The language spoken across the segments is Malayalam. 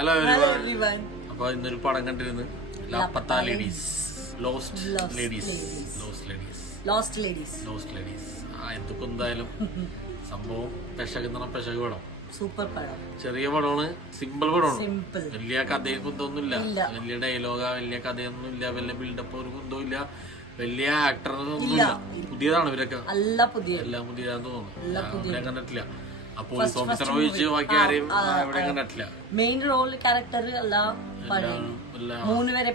Hello everyone. അപ്പൊ ഇന്നൊരു പടം കണ്ടിരുന്നു, ലാപ്പത്ത ലേഡീസ്, ലോസ്റ്റ് ലേഡീസ്. എന്തൊക്കെ എന്തായാലും സംഭവം പെശക് പടം, സൂപ്പർ പടം. ചെറിയ പടമാണ്, സിമ്പിൾ പടമാണ്. വലിയ കഥയും കുന്തമൊന്നുമില്ല, വലിയ ഡയലോഗാ, വലിയ കഥയൊന്നും ഇല്ല, വലിയ ബിൽഡപ്പ് ഒരു കുന്തവും ഇല്ല, വലിയ ആക്ടറൊന്നുമില്ല. പുതിയതാണ് ഇവരൊക്കെ, എല്ലാം പുതിയതാന്ന് തോന്നുന്നു. ഞാൻ കണ്ടിട്ടില്ല. അപ്പൊ ഓഫീസറെ ഒഴിച്ച് ബാക്കി ആരെയും എവിടെ കണ്ടിട്ടില്ല. മെയിൻ റോൾ ക്യാരക്ടർ എല്ലാം മൂന്നുപേരെ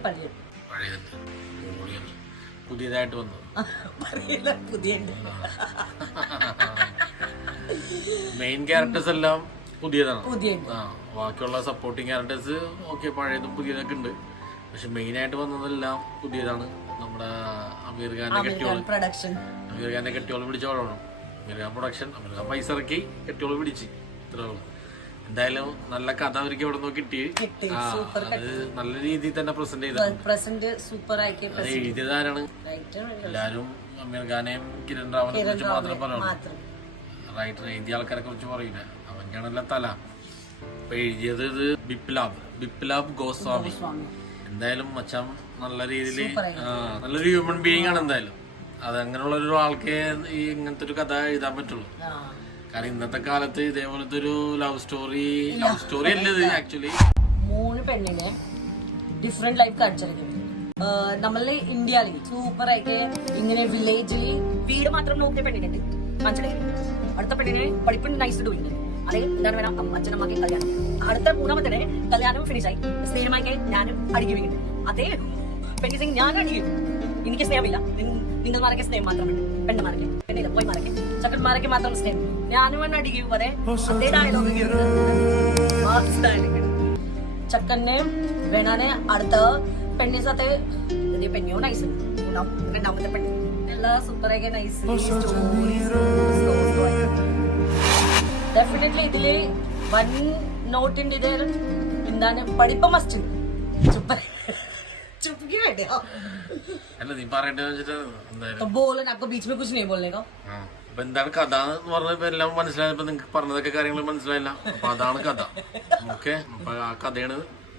പുതിയതായിട്ട് വന്നു. മെയിൻ ക്യാരക്ടേഴ്സ് എല്ലാം പുതിയതാണ്. ബാക്കിയുള്ള സപ്പോർട്ടിങ് ക്യാരക്ടേഴ്സ് ഓക്കെ പഴയതും പുതിയതൊക്കെ ഉണ്ട്. പക്ഷെ മെയിൻ ആയിട്ട് വന്നതെല്ലാം പുതിയതാണ്. നമ്മുടെ അമീർ ഖാന്റെ കെട്ടിയോള് പിടിച്ച പടമാണ്. അമീർ ഖാൻ പ്രൊഡക്ഷൻ, അമീർ ഖാൻ പൈസ ഇറക്കി, കെട്ടിയോള് പിടിച്ച്. ഇത്രയുള്ളൂ. എന്തായാലും നല്ല കഥ അവർക്ക് എവിടെ നിന്ന് കിട്ടി. അത് നല്ല രീതിയിൽ തന്നെ പ്രസന്റ് ചെയ്തിട്ടുണ്ട്. അത് എഴുതിയതാരാണ്? എല്ലാരും അമീർ ഖാനെയും കിരൺ റാവനെ കുറിച്ച് മാത്രം പറയുള്ളൂ. റൈറ്റർ എഴുതിയ ആൾക്കാരെ കുറിച്ച് പറയില്ല, അവന്റെയാണല്ലോ തല. അപ്പൊ എഴുതിയത് ഇത് ബിപ്ലാബ് ഗോസ്വാമി. എന്തായാലും മച്ചാൻ നല്ല രീതിയിൽ നല്ലൊരു ഹ്യൂമൻ ബീയിങ് ആണ്. എന്തായാലും അത് അങ്ങനെയുള്ള ഒരു ആൾക്കേ ഈ ഇങ്ങനത്തെ ഒരു കഥ എഴുതാൻ പറ്റുള്ളൂ. കാരണം ഇന്നത്തെ കാലത്ത് ഇതേപോലത്തെ ഒരു ലവ് സ്റ്റോറി അല്ല ഇത്. ആക്ച്വലി 3 പെണ്ണിനെ ഡിഫറെന്റ് ലൈഫ് കാണിച്ചിരിക്കുന്നത്. നമ്മള് ഇന്ത്യയില് സൂപ്പർ ആയിട്ട് ഇങ്ങനെ വില്ലേജില് വീട് മാത്രം നോക്കിയ പെണ്ണിനുണ്ട്, മനസ്സിലായി. അടുത്ത പെണ്ണിനെ പഠിപ്പ് നൈസ് ഡൂയിങ്, അല്ലെങ്കിൽ എന്താണ് വേണം അച്ഛനമ്മക്ക് കല്യാണം. അടുത്ത 3ാമത്തെ കല്യാണം ഫിനിഷായി, സ്നേഹമായിക്കെ ഞാനും അടിക്കുന്നുണ്ട്. അതേ പെണ്ണി ഞാൻ അടിക്കും, എനിക്ക് സ്നേഹമില്ല, നിങ്ങൾമാരൊക്കെ സ്നേഹം മാത്രമുണ്ട്. പെണ്ണുമാരൊക്കെ പെണ്ണില്ല, പോയിമാരൊക്കെ ചക്കന്മാരൊക്കെ മാത്രം സ്നേഹം, ഞാനും വേണം അടിക്കും. അതെ ചക്കനെ വേണാനെ അടുത്ത പെണ്ണി സാത്തെ പെണ്ണിയോ നൈസ്, രണ്ടാമത്തെ പെണ്ണ് എല്ലാം സൂപ്പറായി നൈസ്. ഡെഫിനറ്റ്ലി ഇതില് 1 നോട്ടിന്റെ ഇത് എന്താണ്, പഠിപ്പ് മസ്റ്റ്. എന്താണ് കഥ എന്ന് പറഞ്ഞപ്പോ എല്ലാം മനസ്സിലായപ്പോ നിങ്ങക്ക് പറഞ്ഞതൊക്കെ കാര്യങ്ങൾ മനസ്സിലായില്ല. അപ്പൊ അതാണ് കഥ. ഓക്കെ, അപ്പൊ ആ കഥയാണ്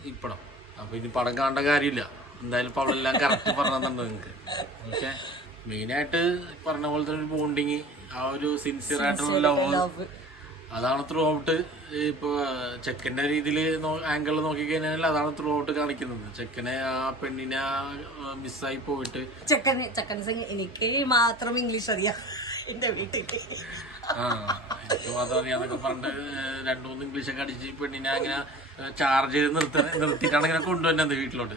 ഈ പടം. അപ്പൊ ഇനി പടം കാണേണ്ട കാര്യമില്ല. എന്തായാലും ഇപ്പൊ അവിടെ എല്ലാം കറക്റ്റ് പറഞ്ഞിട്ടുണ്ട് നിങ്ങക്ക്. ഓക്കെ, മെയിനായിട്ട് പറഞ്ഞ പോലത്തെ ഒരു ബോണ്ടിങ്, ആ ഒരു സിൻസിയർ ആയിട്ടുള്ള ലവ്, അതാണ് ത്രൂ ഔട്ട്. ഇപ്പൊ ചെക്കന്റെ രീതിയിൽ ആംഗിൾ നോക്കിക്കഴിഞ്ഞാൽ അതാണ് ത്രൂ ഔട്ട് കാണിക്കുന്നത്. ചെക്കനെ ആ പെണ്ണിനെ മിസ്സായി പോയിട്ട് ചെക്കൻ എനിക്ക് മാത്രം ഇംഗ്ലീഷ് അറിയാം എന്റെ വീട്ടില്. എനിക്ക് മാത്രം അറിയാന്നൊക്കെ പറഞ്ഞിട്ട് 2-3 ഇംഗ്ലീഷൊക്കെ അടിച്ച് പെണ്ണിനെ അങ്ങനെ ചാർജ് ചെയ്ത് നിർത്തിയിട്ടാണ് ഇങ്ങനെ കൊണ്ടുവന്നത് വീട്ടിലോട്ട്.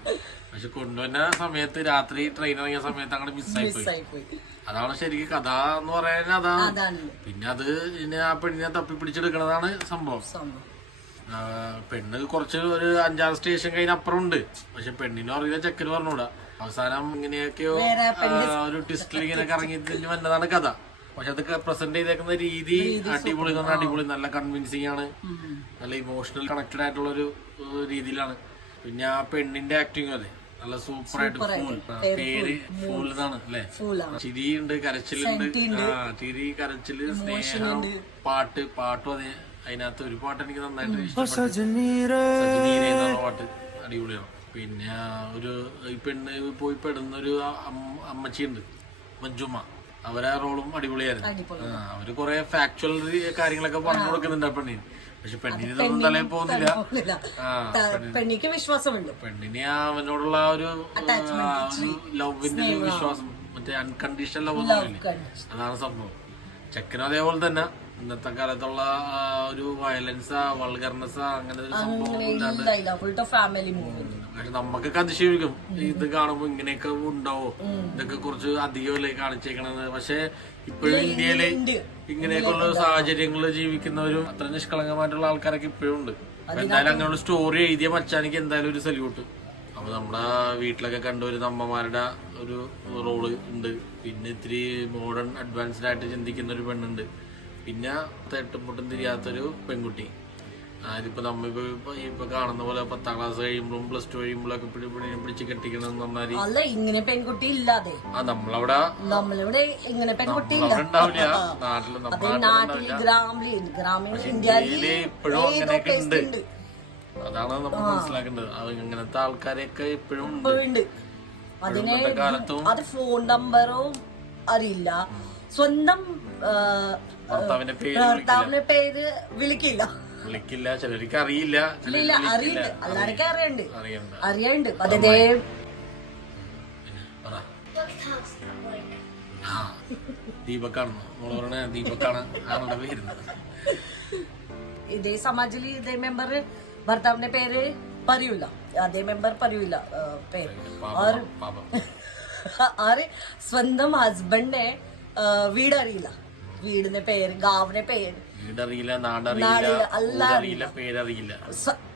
പക്ഷെ കൊണ്ടുവന്ന സമയത്ത് രാത്രി ട്രെയിൻ ഇറങ്ങിയ സമയത്ത് അങ്ങനെ മിസ്സായി പോയി. അതാണ് ശരിക്കും കഥ എന്ന് പറയാൻ. അതാണ് പിന്നെ അത് ആ പെണ്ണിനെ തപ്പിപ്പിടിച്ചെടുക്കണതാണ് സംഭവം. പെണ്ണ് കുറച്ച് ഒരു 5-6 സ്റ്റേഷൻ കഴിഞ്ഞപ്പുറം ഉണ്ട്. പക്ഷെ പെണ്ണിനും അറിയില്ല, ചെക്കന് പറഞ്ഞൂടാ. അവസാനം ഇങ്ങനെയൊക്കെയോ ഒരു ട്വിസ്റ്റിൽ ഇങ്ങനെ കറങ്ങി തിരിഞ്ഞ് വന്നതാണ് കഥ. പക്ഷെ അത് പ്രസന്റ് ചെയ്തേക്കുന്ന രീതി അടിപൊളി, നല്ല കൺവിൻസിങ് ആണ്. നല്ല ഇമോഷണൽ കണക്റ്റഡ് ആയിട്ടുള്ള ഒരു രീതിയിലാണ്. പിന്നെ ആ പെണ്ണിന്റെ ആക്ടിങ് അതെ നല്ല സൂപ്പർ ആയിട്ട്. പേര് ഫൂൾ എന്നാണ് അല്ലെ. ചിരിയുണ്ട്, കരച്ചിലുണ്ട്. ചിരി, കരച്ചില്, സ്നേഹം, പാട്ടും അതെ. അതിനകത്ത് ഒരു പാട്ട് എനിക്ക് നന്നായിട്ട് ഇഷ്ടപ്പെട്ടു. പാട്ട് അടിപൊളിയാണ്. പിന്നെ ഒരു ഈ പെണ്ണ് പോയി പെടുന്ന ഒരു അമ്മച്ചിയുണ്ട്, മഞ്ജുമ്മ. അവരെ റോളും അടിപൊളിയായിരുന്നു. അവര് കുറെ ഫാക്ച്വൽ കാര്യങ്ങളൊക്കെ പറഞ്ഞു കൊടുക്കുന്നുണ്ട് ആ പെണ്ണിന്. പക്ഷെ പെണ്ണിന് ഇതൊന്നും തലയിൽ പോകുന്നില്ല. പെണ്ണിക്ക് വിശ്വാസമുണ്ട്. പെണ്ണിന് അവനോടുള്ള ഒരു ലവിന്റെ ഒരു വിശ്വാസം, മറ്റേ അൺകണ്ടീഷണൽ ലവ് എന്ന് പറയില്ലേ, അതാണ് സംഭവം. ചെക്കനും അതേപോലെ തന്നെ ഇന്നത്തെ കാലത്തുള്ള ഒരു വയലൻസാ, വൾഗർനെസ്സാ, അങ്ങനെ ഒരു സംഭവം. പക്ഷെ നമുക്കൊക്കെ അതിശയിക്കും ഇത് കാണുമ്പോ, ഇങ്ങനെയൊക്കെ ഉണ്ടാവോ, ഇതൊക്കെ കുറച്ച് അധികമല്ലേ കാണിച്ചേക്കണത്. പക്ഷെ ഇപ്പോഴും ഇന്ത്യയില് ഇങ്ങനെയൊക്കെയുള്ള സാഹചര്യങ്ങളിൽ ജീവിക്കുന്നവരും അത്ര നിഷ്കളങ്കമായിട്ടുള്ള ആൾക്കാരൊക്കെ ഇപ്പോഴും ഉണ്ട്. എന്തായാലും അങ്ങനെയുള്ള സ്റ്റോറി എഴുതിയ മച്ചാനിക്ക് എന്തായാലും ഒരു സല്യൂട്ട്. അപ്പൊ നമ്മുടെ വീട്ടിലൊക്കെ കണ്ടുവരുന്ന അമ്മമാരുടെ ഒരു റോള് ഉണ്ട്. പിന്നെ ഇത്തിരി മോഡേൺ അഡ്വാൻസ്ഡ് ആയിട്ട് ചിന്തിക്കുന്ന ഒരു പെണ്ണുണ്ട്. പിന്നെ തെട്ടും പൊട്ടും തിരിയാത്തൊരു പെൺകുട്ടി. അതിപ്പോ നമ്മളിപ്പോ കാണുന്ന പോലെ 10ാം ക്ലാസ് കഴിയുമ്പോഴും +2 കഴിയുമ്പോഴൊക്കെ പിടിച്ച് കെട്ടിക്കണമെന്ന് പറഞ്ഞാൽ ഇങ്ങനെ പെൺകുട്ടി ഇല്ലാതെ നമ്മളിവിടെ ഇങ്ങനെ പെൺകുട്ടി ഉണ്ടാവില്ല. നാട്ടില് ഗ്രാമീണ ഇന്ത്യയില് ഇപ്പോഴും അങ്ങനെയൊക്കെ ഉണ്ട്. അതാണ് നമ്മൾ മനസ്സിലാക്കേണ്ടത്. അത് ഇങ്ങനത്തെ ആൾക്കാരെയൊക്കെ ഇപ്പോഴും ഉണ്ട്. അതിനെ കാലത്തും അത് ഫോൺ നമ്പറോ അറിയില്ല, സ്വന്തം ഭർത്താവിന്റെ പേര് വിളിക്കില്ല, ചിലർക്ക് അറിയില്ല, അറിയില്ല, എല്ലാവർക്കും അറിയണ്ട്. അതേ ദീപക്കാണ് ദീപക്കാണ് ആളുടെ പേര്. ഇതേ സമാജിൽ ഇതേ മെമ്പർ ഭർത്താവിന്റെ പേര് പറയൂല, അതേ മെമ്പർ പറയൂല പേര്. ആര് സ്വന്തം ഹസ്ബൻഡിനെ വീട് അറിയില്ല, വീടിന്റെ പേര്, ഗാവിന്റെ പേര് വീടറിയില്ല, നാടറിയില്ല, പേരറിയില്ല.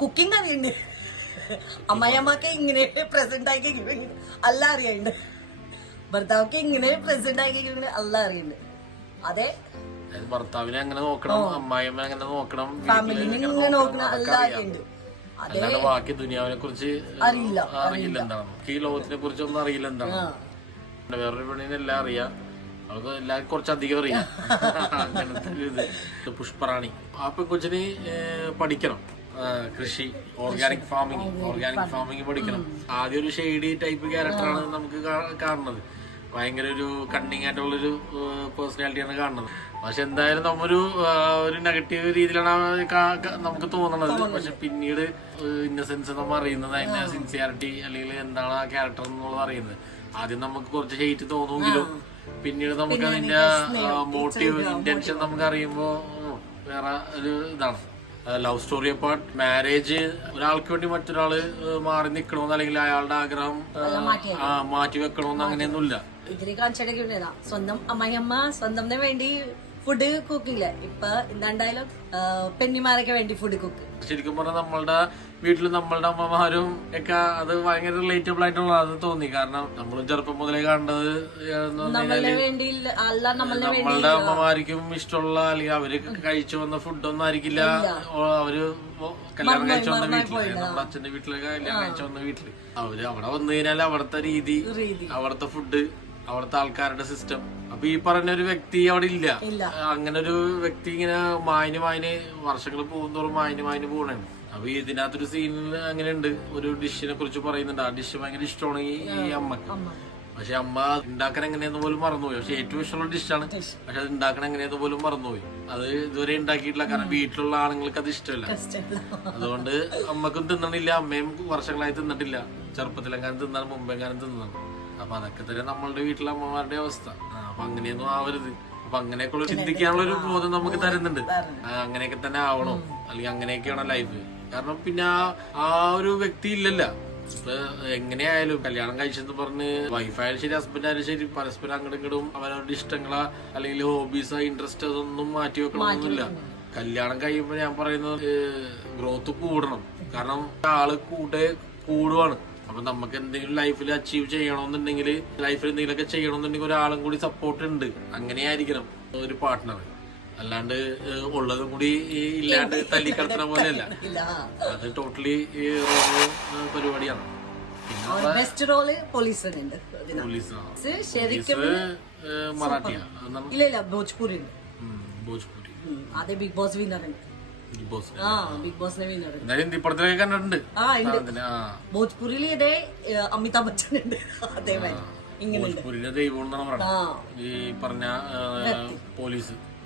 കുക്കിംഗ് അറിയണ്ട്, അമ്മയമ്മക്ക് ഇങ്ങനെ പ്രസന്റ് ആക്കി എല്ലാം അറിയണ്ട്, ഭർത്താവ്ക്ക് ഇങ്ങനെ പ്രസന്റ് ആക്കി എല്ലാം അറിയണ്ട്. അതെ, ഭർത്താവിനെ അങ്ങനെ നോക്കണം, അമ്മായിയമ്മ അങ്ങനെ നോക്കണം, ഫാമിലിനെ ഇങ്ങനെ നോക്കണം, എല്ലാം അറിയണ്ട്. അല്ലാണ്ട് ബാക്കി ദുനിയാവിനെ കുറിച്ച് അറിയില്ല എന്താണ്, ഈ ലോകത്തിനെ കുറിച്ചൊന്നും അറിയില്ല എന്താണ്. വേറൊരു പെണ്ണിനെ എല്ലാം അറിയാം, അവർക്ക് എല്ലാവർക്കും കുറച്ചധികം അറിയാം. അങ്ങനത്തെ ഒരു ഇത്. പുഷ്പറാണി ആ പെൺകൊച്ചിന് പഠിക്കണം കൃഷി, ഓർഗാനിക് ഫാമിംഗ് പഠിക്കണം. ആദ്യം ഒരു ഷെയ്ഡി ടൈപ്പ് ക്യാരക്ടറാണ് നമുക്ക് കാണുന്നത്, ഭയങ്കര ഒരു കണ്ണിങ് ആയിട്ടുള്ളൊരു പേഴ്സണാലിറ്റിയാണ് കാണുന്നത്. പക്ഷെ എന്തായാലും നമ്മൊരു നെഗറ്റീവ് രീതിയിലാണ് നമുക്ക് തോന്നുന്നത്. പക്ഷെ പിന്നീട് ഇന്നസെൻസ് നമ്മൾ അറിയുന്നത്, അതിന്റെ സിൻസിയാരിറ്റി അല്ലെങ്കിൽ എന്താണ് ആ ക്യാരക്ടർ എന്നുള്ളത് അറിയുന്നത്. ആദ്യം നമുക്ക് കുറച്ച് ഹെയ്റ്റ് തോന്നുമെങ്കിലും പിന്നീട് നമുക്ക് അതിന്റെ മോട്ടീവ്, ഇന്റൻഷൻ നമുക്ക് അറിയുമ്പോ വേറെ ഒരു ഇതാണ്. ലവ് സ്റ്റോറി അപ്പാർട്ട്, മാരേജ് ഒരാൾക്ക് വേണ്ടി മറ്റൊരാള് മാറി നിക്കണോന്ന് അല്ലെങ്കിൽ അയാളുടെ ആഗ്രഹം മാറ്റി വെക്കണോന്ന് അങ്ങനെയൊന്നുമില്ല. ഇതില് കാണിച്ചിടയ്ക്കുണ്ടാ സ്വന്തം അമ്മയമ്മ സ്വന്തം വേണ്ടി ഫുഡ് കുക്കില്ല. ഇപ്പൊ എന്തായാലും പെണ്ണിമാരൊക്കെ വേണ്ടി ഫുഡ് കുക്ക്. ശരിക്കും പറഞ്ഞാൽ നമ്മളുടെ വീട്ടിൽ നമ്മളുടെ അമ്മമാരും ഒക്കെ അത് ഭയങ്കര റിലേറ്റബിൾ ആയിട്ടുള്ള അത് തോന്നി. കാരണം നമ്മൾ ചെറുപ്പം മുതലേ കണ്ടത് നമ്മളുടെ അമ്മമാർക്കും ഇഷ്ടമുള്ള അല്ലെങ്കിൽ അവര് കഴിച്ചു വന്ന ഫുഡൊന്നും ആയിരിക്കില്ല അവര് കല്യാണം കഴിച്ചു വന്ന വീട്ടില്, നമ്മുടെ അച്ഛന്റെ വീട്ടിലൊക്കെ കല്യാണം കഴിച്ചു വന്ന വീട്ടില് അവര് അവിടെ വന്നു കഴിഞ്ഞാൽ അവിടുത്തെ രീതി, അവിടുത്തെ ഫുഡ്, അവിടുത്തെ ആൾക്കാരുടെ സിസ്റ്റം. അപ്പൊ ഈ പറഞ്ഞ ഒരു വ്യക്തി അവിടെ ഇല്ല. അങ്ങനെ ഒരു വ്യക്തി ഇങ്ങനെ മായന് വർഷങ്ങൾ പോകുന്തോറും മായന് പോകണേ. അപ്പൊ ഇതിനകത്തൊരു സീനിൽ അങ്ങനെയുണ്ട്, ഒരു ഡിഷിനെ കുറിച്ച് പറയുന്നുണ്ട്. ആ ഡിഷ് ഭയങ്കര ഇഷ്ടമാണ് ഈ അമ്മക്ക്. പക്ഷെ അമ്മ ഉണ്ടാക്കാൻ എങ്ങനെയെന്ന് പോലും മറന്നുപോയി. പക്ഷെ ഏറ്റവും ഇഷ്ടമുള്ള ഡിഷാണ്, പക്ഷെ അത് ഉണ്ടാക്കാൻ എങ്ങനെയെന്ന് പോലും മറന്നുപോയി. അത് ഇതുവരെ ഉണ്ടാക്കിയിട്ടില്ല, കാരണം വീട്ടിലുള്ള ആണുങ്ങൾക്ക് അത് ഇഷ്ടമല്ല. അതുകൊണ്ട് അമ്മക്കും തിന്നണില്ല, അമ്മയും വർഷങ്ങളായി തിന്നിട്ടില്ല. ചെറുപ്പത്തിലെങ്ങാനും തിന്നാണ്, മുമ്പെങ്ങാനും തിന്നാണ്. അപ്പൊ അതൊക്കെ തന്നെ നമ്മളുടെ വീട്ടിലെ അമ്മമാരുടെ അവസ്ഥ. അപ്പൊ അങ്ങനെയൊന്നും ആവരുത്. അപ്പൊ അങ്ങനെയൊക്കെയുള്ള ചിന്തിക്കാനുള്ള ഒരു ബോധം നമുക്ക് തരുന്നുണ്ട്. അങ്ങനെയൊക്കെ തന്നെ ആവണം, അല്ലെങ്കിൽ അങ്ങനെയൊക്കെയാണ് ലൈഫ്. കാരണം പിന്നെ ആ ഒരു വ്യക്തി ഇല്ലല്ല. ഇപ്പൊ എങ്ങനെയായാലും കല്യാണം കഴിച്ചെന്ന് പറഞ്ഞ് വൈഫായാലും ശരി, ഹസ്ബൻഡ് ആയാലും ശരി, പരസ്പരം അങ്ങോട്ടും ഇങ്ങോട്ടും അവരവരുടെ ഇഷ്ടങ്ങളാ അല്ലെങ്കിൽ ഹോബീസോ ഇൻട്രസ്റ്റ് അതൊന്നും മാറ്റി വെക്കണമെന്നൊന്നുമില്ല. കല്യാണം കഴിയുമ്പോൾ ഞാൻ പറയുന്നത് ഗ്രോത്ത് കൂടണം. കാരണം ആള് കൂടുവാണ്. അപ്പൊ നമുക്ക് എന്തെങ്കിലും ലൈഫിൽ അച്ചീവ് ചെയ്യണമെന്നുണ്ടെങ്കിൽ, ലൈഫിൽ എന്തെങ്കിലുമൊക്കെ ചെയ്യണമെന്നുണ്ടെങ്കിൽ ഒരാളും കൂടി സപ്പോർട്ട് ഉണ്ട്. അങ്ങനെയായിരിക്കണം ഒരു പാർട്ട്ണർ. അല്ലാണ്ട് ഉള്ളതും കൂടി ഇല്ലാണ്ട് തല്ലിക്കടത്തുന്ന പോലെയല്ല. അത് ടോട്ടലി റോങ് പരിപാടിയാണ്. മറാഠിയ ഭോജ്പൂരി. അതെ, ബിഗ് ബോസ് വിന്നർ ഉണ്ട്. ബിഗ് ബോസിനെ വിന്നർ ഹിന്ദി പടത്തിലൊക്കെ കണ്ടിട്ടുണ്ട്. ഭോജ്പൂരിൽ ഇതേ അമിതാഭ് ബച്ചൻ ഉണ്ട്. അതേമാതിരി ഭോജ്പൂരിന്റെ ദൈവം എന്നാണ് പറയുന്നത്. ഈ പറഞ്ഞ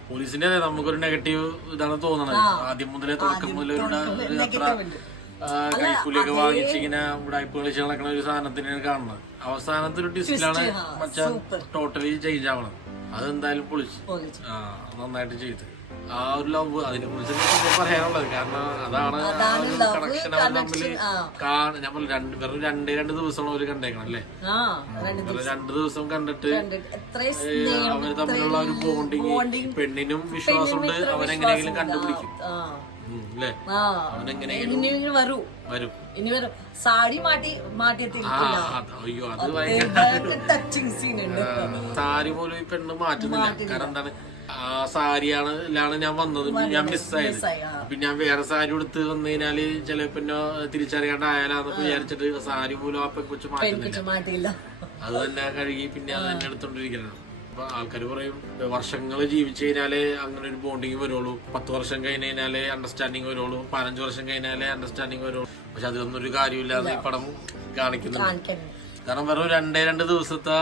പോലീസിന്റെ നമുക്കൊരു നെഗറ്റീവ് ഇതാണ് തോന്നുന്നത്. ആദ്യം മുതലേ തുടക്കം മുതലേ അത്ര കൈക്കൂലിയൊക്കെ വാങ്ങിച്ചിങ്ങനെ ഉടായ്പ കളിച്ച് നടക്കുന്ന ഒരു സാധനത്തിനാണ് കാണുന്നത്. അവസാനത്തെ ഒരു ഡിസ്റ്റിലാണ് മച്ചാൻ ടോട്ടലി ചേഞ്ച് ആവണത്. അതെന്തായാലും പൊളിച്ച് നന്നായിട്ട് ചെയ്ത്. ആ ഒരു ലവ്, അതിനെ കുറിച്ച് പറയാനുള്ളത്. കാരണം അതാണ് കണക്ഷൻ അവർ തമ്മില് ഞാൻ വെറും രണ്ട് ദിവസമാണ് അവര് കണ്ടേക്കണം അല്ലേ. 2 ദിവസം കണ്ടിട്ട് അവര് തമ്മിലുള്ള ഒരു ബോണ്ടിങ്, പെണ്ണിനും വിശ്വാസമുണ്ട് അവനെങ്ങനെയെങ്കിലും കണ്ടുപിടിക്കും അല്ലേ. അവനെങ്ങനെയെങ്കിലും വരും. സാരി അയ്യോ, അത് ഭയങ്കര സാരി പോലും ഈ പെണ്ണ് മാറ്റുന്നില്ല. കാരണം എന്താണ്, ആ സാരിയാണ് ഞാൻ വന്നത്, ഞാൻ മിസ്സായത്. പിന്നെ ഞാൻ വേറെ സാരി എടുത്ത് വന്നു കഴിഞ്ഞാല് ചിലപ്പോ തിരിച്ചറിയാണ്ടായാലെന്നൊക്കെ വിചാരിച്ചിട്ട് സാരി പോലും ആ പെൺകൊച്ച് മാറ്റുന്നില്ല. അത് തന്നെ കഴുകി പിന്നെ അത് തന്നെ എടുത്തോണ്ടിരിക്കണം. ഇപ്പൊ ആൾക്കാർ പറയും വർഷങ്ങൾ ജീവിച്ചു കഴിഞ്ഞാലേ അങ്ങനെ ഒരു ബോണ്ടിങ് വരുള്ളൂ, 10 വർഷം കഴിഞ്ഞ് കഴിഞ്ഞാലേ അണ്ടർസ്റ്റാൻഡിങ് വരുള്ളൂ, 15 വർഷം കഴിഞ്ഞാലേ അണ്ടർസ്റ്റാൻഡിങ് വരുള്ളൂ. പക്ഷെ അതിലൊന്നും ഒരു കാര്യമില്ലാതെ ഈ പടം കാണിക്കുന്നുണ്ട്. കാരണം വെറും 2 ദിവസത്തെ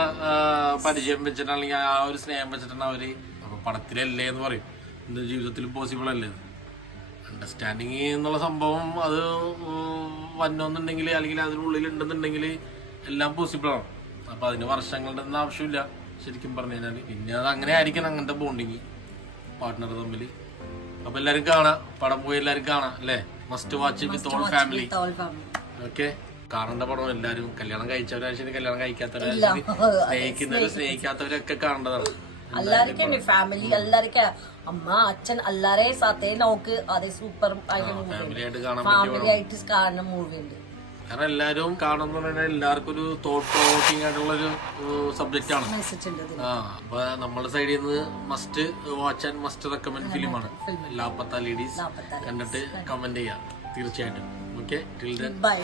പരിചയം വെച്ചിട്ട് അല്ലെങ്കിൽ ആ ഒരു സ്നേഹം വെച്ചിട്ടാണ് അവര്. അപ്പൊ പടത്തിലല്ലേ എന്ന് പറയും, എന്റെ ജീവിതത്തിൽ പോസിബിൾ അല്ലേ അണ്ടർസ്റ്റാൻഡിങ് എന്നുള്ള സംഭവം. അത് വന്നോന്നുണ്ടെങ്കിൽ അല്ലെങ്കിൽ അതിനുള്ളിൽ ഉണ്ടെന്നുണ്ടെങ്കിൽ എല്ലാം പോസിബിളാണ്. അപ്പൊ അതിന് വർഷങ്ങളുടെ ഒന്നും ആവശ്യമില്ല ശരിക്കും പറഞ്ഞു കഴിഞ്ഞാൽ. പിന്നെ അത് അങ്ങനെ ആയിരിക്കണം അങ്ങനത്തെ ബോണ്ടിങ് പാർട്ട്ണർ തമ്മിൽ. അപ്പൊ എല്ലാരും കാണാം, പടം പോയി എല്ലാരും കാണാം അല്ലേ. Must watch with all family. Okay, കാണേണ്ട പടം. എല്ലാരും കല്യാണം കഴിച്ചവരാശരി, കല്യാണം കഴിക്കാത്തവരാശരി, സ്നേഹിക്കുന്നവരും സ്നേഹിക്കാത്തവരൊക്കെ കാണേണ്ടതാണ്. എല്ലാവർക്കും ഫാമിലി, എല്ലാവർക്കും അമ്മ അച്ഛൻ എല്ലാരെ സാത്തേ നോക്ക്. അതേ സൂപ്പർ ഫാമിലി ആയിട്ട് കാണാൻ ഫാമിലി ആയിട്ട് കാണുന്ന മൂവി ഉണ്ട്. കാരണം എല്ലാരും കാണുന്ന പറഞ്ഞാൽ എല്ലാവർക്കും ഒരു തോട്ട് പ്രൊവോക്കിംഗ് ആയിട്ടുള്ളൊരു സബ്ജക്റ്റ് ആണ്. അപ്പൊ നമ്മുടെ സൈഡിൽ നിന്ന് must watch and must recommend ഫിലിമാണ് ലാപ്പത്ത ലേഡീസ്. കണ്ടിട്ട് കമന്റ് ചെയ്യാം തീർച്ചയായിട്ടും. Okay, till then bye.